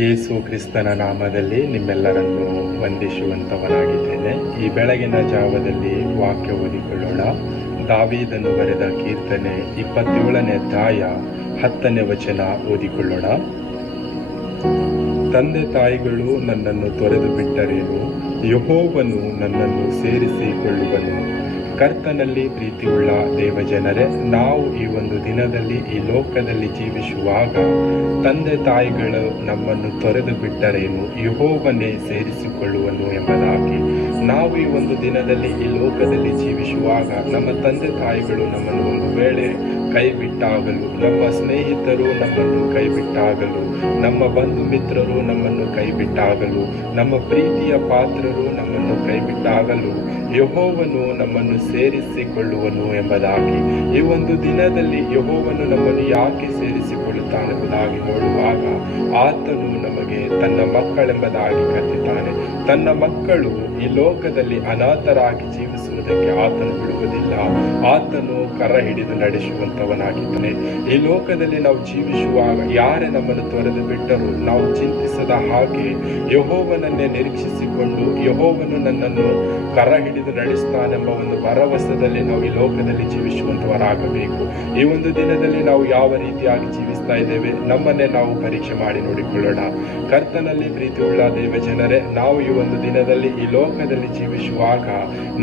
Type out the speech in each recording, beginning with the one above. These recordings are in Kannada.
ಯೇಸು ಕ್ರಿಸ್ತನ ನಾಮದಲ್ಲಿ ನಿಮ್ಮೆಲ್ಲರನ್ನು ವಂದಿಸುವಂತವನಾಗಿದ್ದೇನೆ. ಈ ಬೆಳಗಿನ ಜಾವದಲ್ಲಿ ವಾಕ್ಯ ಓದಿಕೊಳ್ಳೋಣ. ದಾವೀದನು ಬರೆದ ಕೀರ್ತನೆ 27ನೇ ಅಧ್ಯಾಯ 10ನೇ ವಚನ ಓದಿಕೊಳ್ಳೋಣ. ತಂದೆ ತಾಯಿಗಳು ನನ್ನನ್ನು ತೊರೆದು ಬಿಟ್ಟರೇನು, ಯೆಹೋವನು ನನ್ನನ್ನು ಸೇರಿಸಿಕೊಳ್ಳುವನು. ಕರ್ತನಲ್ಲಿ ಪ್ರೀತಿಯುಳ್ಳ ದೇವಜನರೇ, ನಾವು ಈ ಒಂದು ದಿನದಲ್ಲಿ ಈ ಲೋಕದಲ್ಲಿ ಜೀವಿಸುವಾಗ ತಂದೆ ತಾಯಿಗಳು ನಮ್ಮನ್ನು ತೊರೆದು ಬಿಟ್ಟರೇನು, ಯೆಹೋವನೇ ಸೇರಿಸಿಕೊಳ್ಳುವನು ಎಂಬುದಾಗಿ ನಾವು ಈ ಒಂದು ದಿನದಲ್ಲಿ ಈ ಲೋಕದಲ್ಲಿ ಜೀವಿಸುವಾಗ ನಮ್ಮ ತಂದೆ ತಾಯಿಗಳು ನಮ್ಮನ್ನು ಒಂದು ವೇಳೆ ಕೈ ಬಿಟ್ಟಾಗಲು, ನಮ್ಮ ಸ್ನೇಹಿತರು ನಮ್ಮನ್ನು ಕೈ ಬಿಟ್ಟಾಗಲು, ನಮ್ಮ ಬಂಧು ಮಿತ್ರರು ನಮ್ಮನ್ನು ಕೈ ಬಿಟ್ಟಾಗಲು, ನಮ್ಮ ಪ್ರೀತಿಯ ಪಾತ್ರರು ನಮ್ಮನ್ನು ಕೈ ಬಿಟ್ಟಾಗಲು ಯೆಹೋವನು ನಮ್ಮನ್ನು ಸೇರಿಸಿಕೊಳ್ಳುವನು ಎಂಬುದಾಗಿ ಈ ಒಂದು ದಿನದಲ್ಲಿ ಯೆಹೋವನು ನಮ್ಮನ್ನು ಯಾಕೆ ಸೇರಿಸಿಕೊಳ್ಳುತ್ತಾನೆಂಬುದಾಗಿ ನೋಡುವಾಗ ಆತನು ನಮಗೆ ತನ್ನ ಮಕ್ಕಳೆಂಬುದಾಗಿ ಕರೆದಿದ್ದಾನೆ. ತನ್ನ ಮಕ್ಕಳು ಈ ಲೋಕದಲ್ಲಿ ಅನಾಥರಾಗಿ ಜೀವಿಸುವುದಕ್ಕೆ ಆತನು ಬಿಡುವುದಿಲ್ಲ. ಆತನು ಕರ ಹಿಡಿದು ನಡೆಸುವಂತವನಾಗಿದ್ದಾನೆ. ಈ ಲೋಕದಲ್ಲಿ ನಾವು ಜೀವಿಸುವಾಗ ಯಾರೇ ನಮ್ಮನ್ನು ತೊರೆದು ಬಿಟ್ಟರೂ ನಾವು ಚಿಂತಿಸದ ಹಾಗೆ ಯೆಹೋವನನ್ನೇ ನಿರೀಕ್ಷಿಸಿಕೊಂಡು ಯೆಹೋವನು ನನ್ನನ್ನು ಕರ ಹಿಡಿದು ನಡೆಸ್ತಾನೆಂಬ ಒಂದು ಭರವಸೆಯಲ್ಲಿ ನಾವು ಈ ಲೋಕದಲ್ಲಿ ಜೀವಿಸುವಂತವರಾಗಬೇಕು. ಈ ಒಂದು ದಿನದಲ್ಲಿ ನಾವು ಯಾವ ರೀತಿಯಾಗಿ ಜೀವಿಸ್ತಾ ಇದ್ದೇವೆ, ನಮ್ಮನ್ನೇ ನಾವು ಪರೀಕ್ಷೆ ಮಾಡಿ ನೋಡಿಕೊಳ್ಳೋಣ. ಕರ್ತನಲ್ಲಿ ಪ್ರೀತಿಯುಳ್ಳ ದೇವಜನರೇ, ನಾವು ಈ ಒಂದು ದಿನದಲ್ಲಿ ಈ ಲೋಕದಲ್ಲಿ ಜೀವಿಸುವಾಗ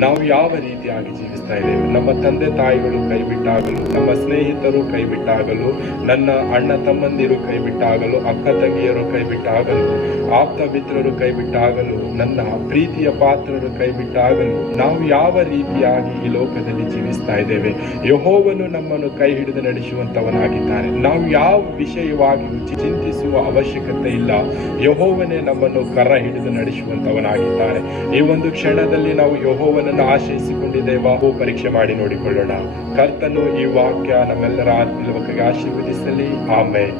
ನಾವು ಯಾವ ರೀತಿಯಾಗಿ ಜೀವಿಸ್ತಾ ಇದ್ದೇವೆ. ನಮ್ಮ ತಂದೆ ತಾಯಿಗಳು ಕೈ ಬಿಟ್ಟಾಗಲು, ನಮ್ಮ ಸ್ನೇಹಿತರು ಕೈ ಬಿಟ್ಟಾಗಲು, ನನ್ನ ಅಣ್ಣ ತಮ್ಮಂದಿರು ಕೈ ಬಿಟ್ಟಾಗಲು, ಅಕ್ಕ ತಂಗಿಯರು ಕೈ ಬಿಟ್ಟಾಗಲು, ಆಪ್ತ ಮಿತ್ರರು ಕೈ ಬಿಟ್ಟಾಗಲು, ನನ್ನ ಪ್ರೀತಿಯ ಪಾತ್ರರು ಕೈ ಬಿಟ್ಟಾಗಲು ನಾವು ಯಾವ ರೀತಿಯಾಗಿ ಈ ಲೋಕದಲ್ಲಿ ಜೀವಿಸ್ತಾ ಇದ್ದೇವೆ. ಯೆಹೋವನು ನಮ್ಮನ್ನು ಕೈ ಹಿಡಿದು ನಡೆಸುವಂತವನಾಗಿದ್ದಾನೆ. ನಾವು ಯಾವ ವಿಷಯವಾಗಿ ಚಿಂತಿಸುವ ಅವಶ್ಯಕತೆ ಇಲ್ಲ. ಯೆಹೋವನೇ ನಮ್ಮನ್ನು ಕರ ಹಿಡಿದು ನಡೆಸುವಂತವನಾಗಿದ್ದಾನೆ. ಈ ಒಂದು ಕ್ಷಣದಲ್ಲಿ ನಾವು ಯೆಹೋವನನ್ನು ಆಶ್ರಯಿಸಿಕೊಂಡಿದ್ದೇವಾ ಪರೀಕ್ಷೆ ಮಾಡಿ ನೋಡಿಕೊಳ್ಳೋಣ. ಕರ್ತನು ಈ ವಾಕ್ಯ ನಮ್ಮೆಲ್ಲರ ಆತ್ಮೀಯವಾಗಿ ಆಶೀರ್ವದಿಸಲಿ. ಆಮೆನ್.